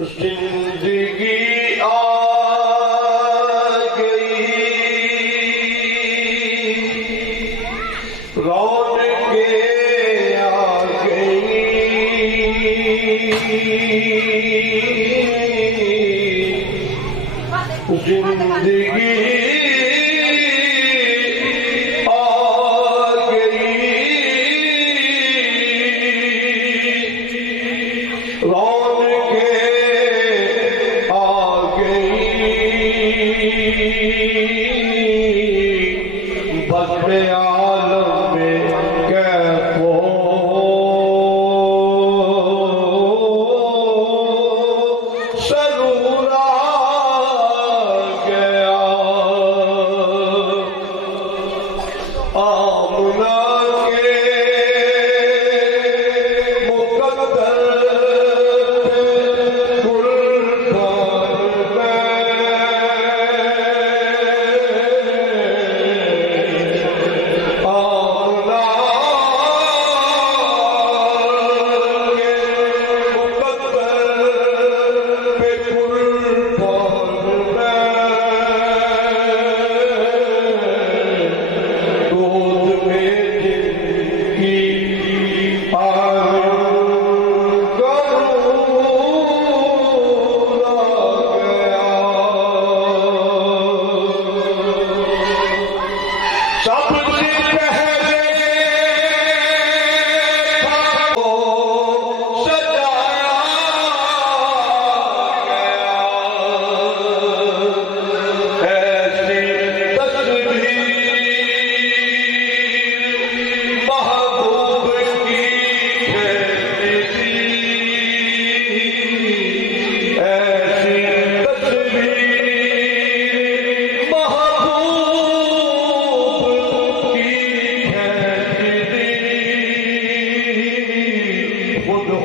जिंदगी आ गई, रौनकें आ गई, जिंदगी बदले आलम में कैफो सरूर आ गया, आमना के मुकद्दर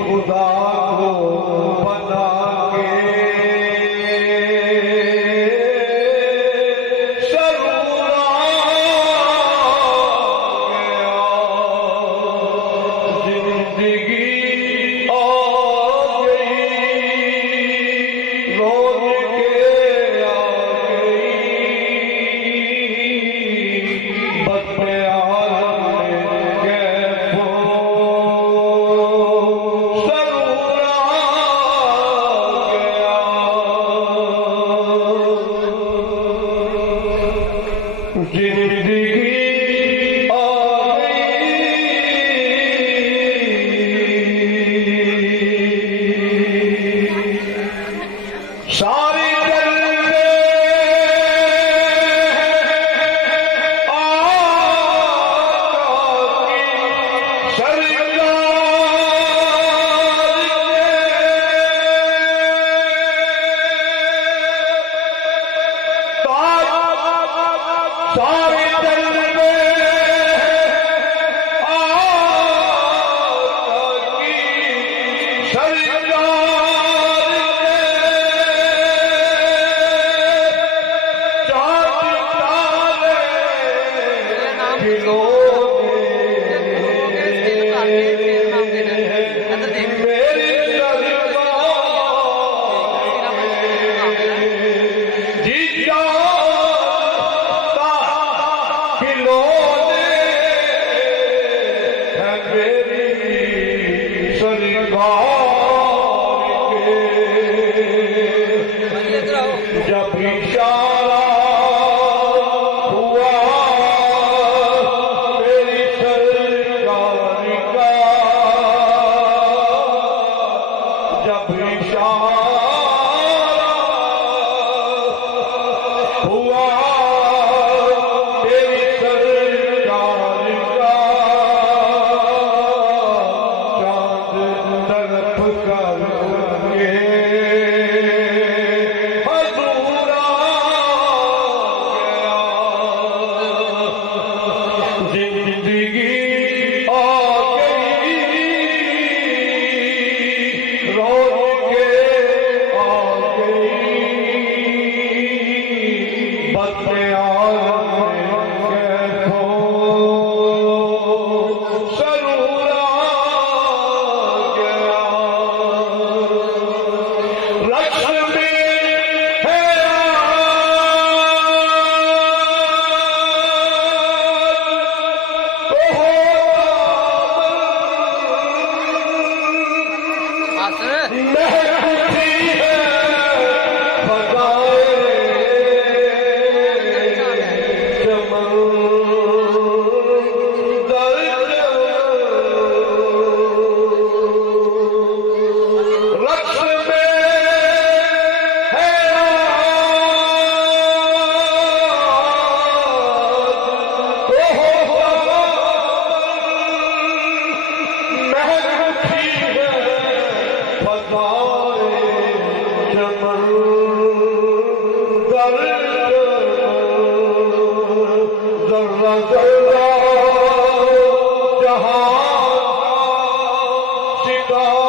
खुदा को बना के सरूर आ गया, जिंदगी आ गई, रौनकें आ गई, बदले आलम में कैफो जिंदगी आ गई, सारी जल्दे आकी सरकार सारे जब इशारा हुआ मेरी सरकार का, जब इशारा हुआ मेरी सरकार का, चांद तरफ करके महकती है फजाए चमन दर रक्स में है महकती है फजाए चमन दर जर्रा जर्रा जहां सितारा